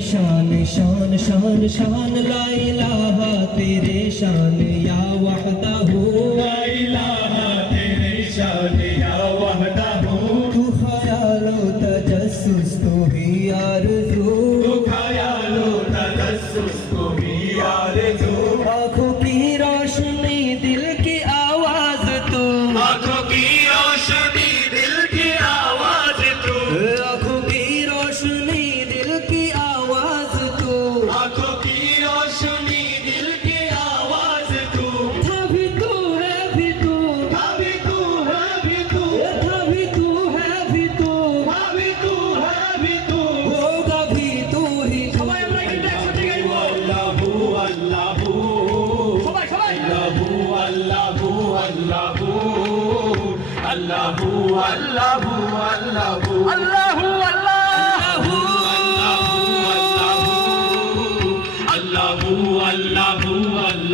शान शान शान शान ला इलाहा तेरे शान या वहदहू ला इलाहा तेरे शान या वहदहू तू ख्यालो तजस्सुस तू ही आरज़ू तू ख्यालो तजस्सुस तू ही आरज़ू आँखों की रोशनी दिल की आवाज़ तू आँखों की रोशनी दिल की आवाज़ तू आँखों की रोशनी दिल की आवाज़ तू आँखों की रोशनी दिल की आवाज़ तू था भी तू है भी तू था भी तू है भी तू था भी तू है भी तू था भी तू है भी तू होगा भी तू ही সবাই আমরা কিন্তু একসাথে গাইব আল্লাহু আল্লাহু সবাই সবাই আল্লাহু আল্লাহু আল্লাহু আল্লাহু আল্লাহু আল্লাহু আল্লাহু আল্লাহু আল্লাহু আল্লাহু আল্লাহু